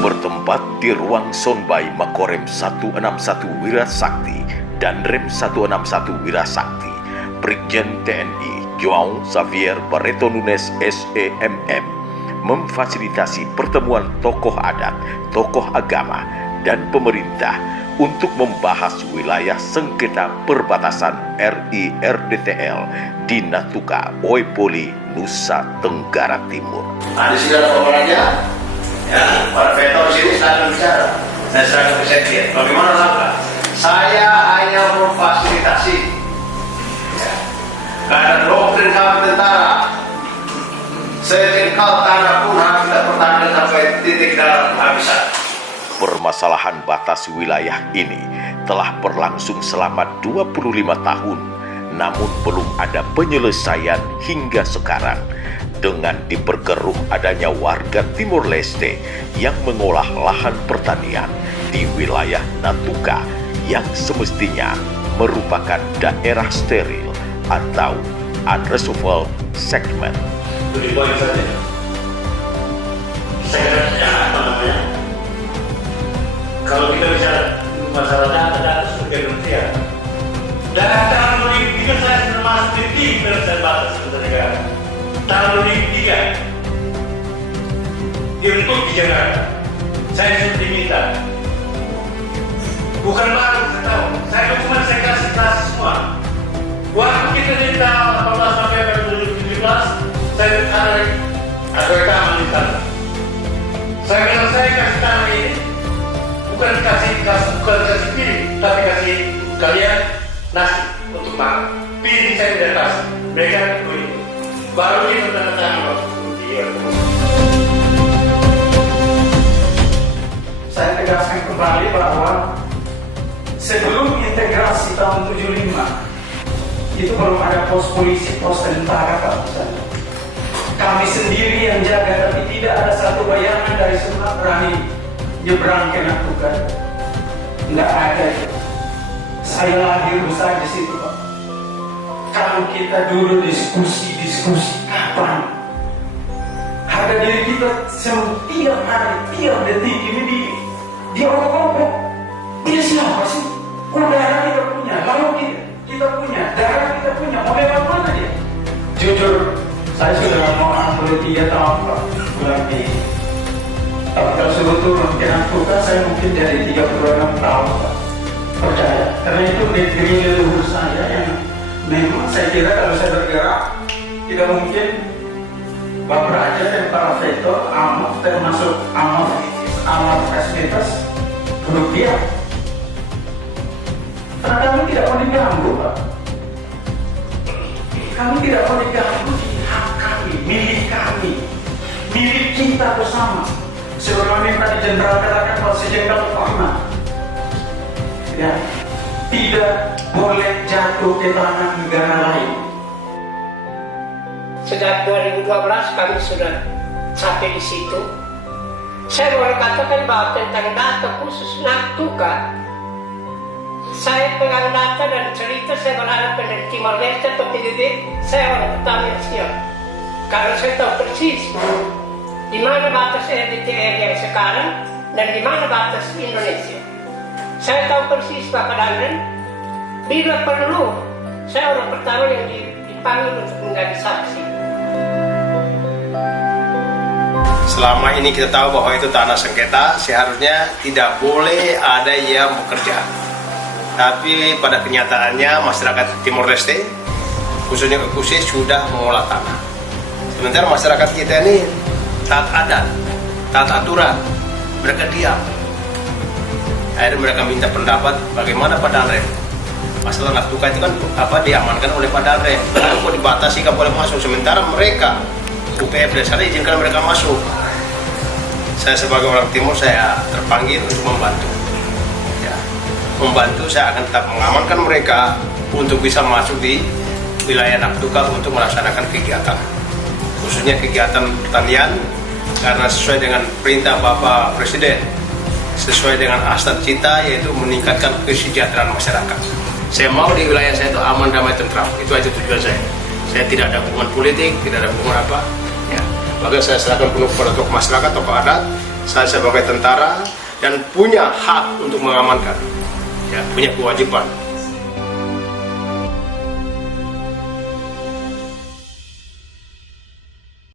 bertempat di ruang Sonbai Makorem 161 Wirasakti dan Rem 161 Wirasakti, Brigjen TNI João Xavier Barreto Nunes SEMM memfasilitasi pertemuan tokoh adat, tokoh agama, dan pemerintah untuk membahas wilayah sengketa perbatasan RI RDTL di Natuka, Oepoli, Nusa Tenggara Timur. Di sini ada orangnya, ya, para veto di sini silakan bicara. Saya serahkan ke sekjen. Bagaimana langkah? Saya hanya memfasilitasi. Ya. Gak ada doktrin kami tentara. Sejengkal tanah pun harus kita pertahankan sampai titik darah penghabisan. Permasalahan batas wilayah ini telah berlangsung selama 25 tahun, namun belum ada penyelesaian hingga sekarang, dengan diperkeruh adanya warga Timor Leste yang mengolah lahan pertanian di wilayah Natuka yang semestinya merupakan daerah steril atau unresolved segment. Itu poin saja. Segmentnya apa namanya? Kalau kita bicara masalah data sebagai manusia, data politik saya sudah masuk di tim dan batas negara. Tahun 2003 untuk di Jakarta, saya sudah diminta. Bukan baru saya tahu, saya kasih semua. Waktu kita di tahun 18 sampai 2017, saya ada rekaman di sana. Saya bilang saya kasih tanah ini. Bukan kasih piring, tapi kasih kalian nasi untuk makan. Piring saya tidak kasih, mereka itu. Baru ini tanda tangan. Saya tegaskan kembali bahwa sebelum integrasi tahun 75 itu belum ada pos polisi, pos tentara Pak. Kami sendiri yang jaga, tapi tidak ada satu bayangan dari semua berani nyebrang ke Natuka. Nggak ada. Saya lahir besar di situ, Pak. Kalau kita dulu diskusi kapan harga diri kita setiap hari, tiap detik ini di orang-orang. Dia siapa sih? Udara kita punya, laut kita punya, darah kita punya, mau lewat mana dia? Jujur, saya sudah mau 63 tahun, Pak, bulan ini. Tapi kalau suruh turun ke Natuka, saya mungkin dari 36 tahun, Pak. Percaya, karena itu negeri leluhur saya yang memang saya kira kalau saya bergerak tidak mungkin Bapak Raja dan para veto amat, termasuk amat fasilitas duduk diam. Karena kami tidak mau diganggu, Pak. Kami tidak mau diganggu di hak kami, milik kita bersama. Sebagaimana tadi Jenderal katakan bahwa sejengkal pernah, ya, tidak boleh jatuh ke tangan negara lain. Sejak 2012 kami sudah sampai di situ. Saya boleh katakan bahwa tentang data khusus Natuka, saya pegang data dan cerita saya berharap dari Timor Leste atau PBB, saya orang pertama yang siap. Karena saya tahu persis di mana batas RDTL yang sekarang dan di mana batas Indonesia. Saya tahu persis Bapak Danren, bila perlu, saya orang pertama yang dipanggil untuk menjadi saksi. Selama ini kita tahu bahwa itu tanah sengketa, seharusnya tidak boleh ada yang bekerja. Tapi pada kenyataannya masyarakat Timor Leste, khususnya Kekusi, sudah mengolah tanah. Sementara masyarakat kita ini taat adat, taat aturan, mereka diam. Akhirnya mereka minta pendapat bagaimana Pak Danrem. Masalah Natuka itu kan diamankan oleh Pak Danrem. Lalu kok dibatasi kan boleh masuk, sementara mereka UPF dan sana izinkan mereka masuk. Saya sebagai orang Timur saya terpanggil untuk membantu. Ya, membantu, saya akan tetap mengamankan mereka untuk bisa masuk di wilayah Natuka untuk melaksanakan kegiatan, khususnya kegiatan pertanian, karena sesuai dengan perintah Bapak Presiden, sesuai dengan hasrat kita, yaitu meningkatkan kesejahteraan masyarakat. Saya mau di wilayah saya itu aman, damai, tentram. Itu aja tujuan saya. Saya tidak ada hubungan politik, tidak ada hubungan apa. Ya. Maka saya serahkan penuh kepada tokoh masyarakat, tokoh adat. saya sebagai tentara dan punya hak untuk mengamankan, ya, punya kewajiban.